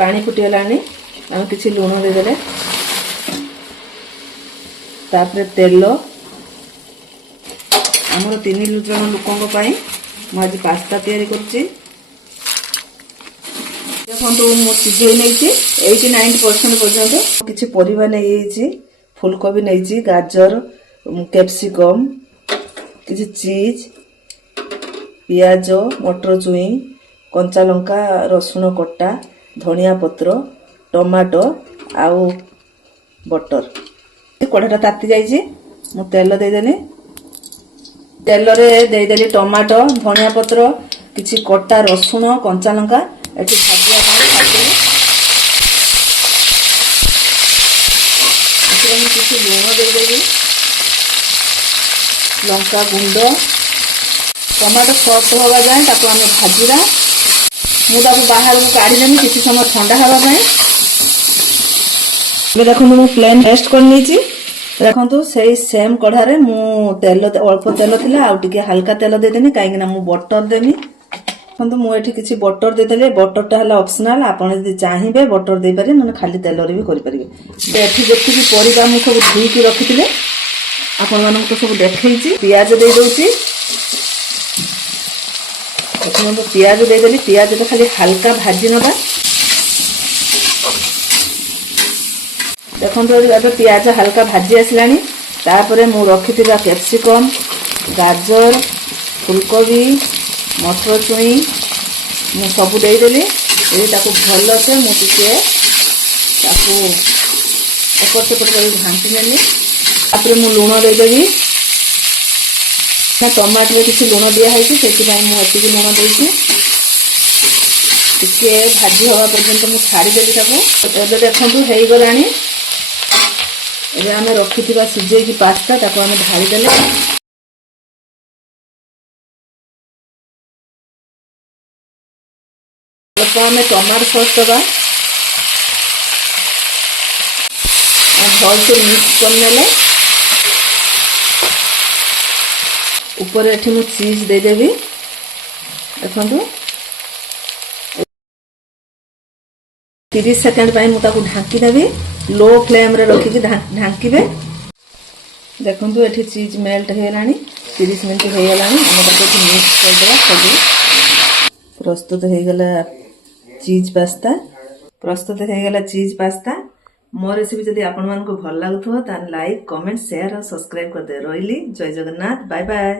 पानी फुटीगलानी आम किसी लुण देदेले तापर तेल आमर 3 जन लोकों मुझे पास्ता तैयारी करछि देखो मु सिझे नहीं 89% पर्यंत किसी परिवा नहीं फुलकोबी नहीं गाजर कैप्सिकम किसी चीज पियाज मटर चुई कंचा लंका रसुण कटा धनिया पत्र टमाटो आउ बटर कढ़ाटा ताती जाइए मु तेल देदेली तेल रे देदेली टमाटो धनिया पत्र किसी कटा रसुण कंचा लंका एटी भाजिया किसी लुण देदेली लंका गुंड टमाटो सॉफ्ट होगा जाए ताको आम भाजीरा मुझे बाहर को काढ़ीदेमी किसी समय ठंडा हाँवाई देखो मु प्लेन पेस्ट कर देखो से सेम कढ़ारे मु तेल अल्प तेल थी आगे हल्का तेल देदेनी कहीं मु बटर देमी देखो मुझे किसी बटर देदेली बटरटा है ऑप्शनल आपड़ यदि चाहिए बटर दे पारे ना खाली तेल भी करेंगे जी परिवा मुझे सब धोईकी रखी आपण मानक तो सब देखी पियाज दे दूची देखो पियाज देदेली पियाज तो खाली हल्का भाजी नवा देखो ए पियाज हल्का भाजी आसलानी तापर मु रखि कैप्सिकम गाजर फुलकोबी मटर चुई मु सब देदेली भल से मुझे एपट सेपट कर घाटी नेली तापर मु लुण देदेवी टमाटो किसी लुण दिखाई से लुण देती भाजी हवा पर्यंत मुझे छाड़देली देखो हो गला आम रखि सिझे की पास्ता ताको आम ढालीदेले आम टमाटो सॉस दबा भल से मिक्स करने ऊपर एठी मु चीज दे देबी देखो 30 सेकंड मुझे ढांकी देवी लो फ्लेम रे रखिकी ढांकीबे देखो ये चीज मेल्ट हो गलानी 30 मिनट हो गलानी मिक्स करदेवा सब प्रस्तुत हो गला चीज पास्ता मो रेसिपी जदि आपण मानको भल लागुथो तान लाइक कमेंट शेयर और सब्सक्राइब कर दे रही जय जगन्नाथ बाय बाय।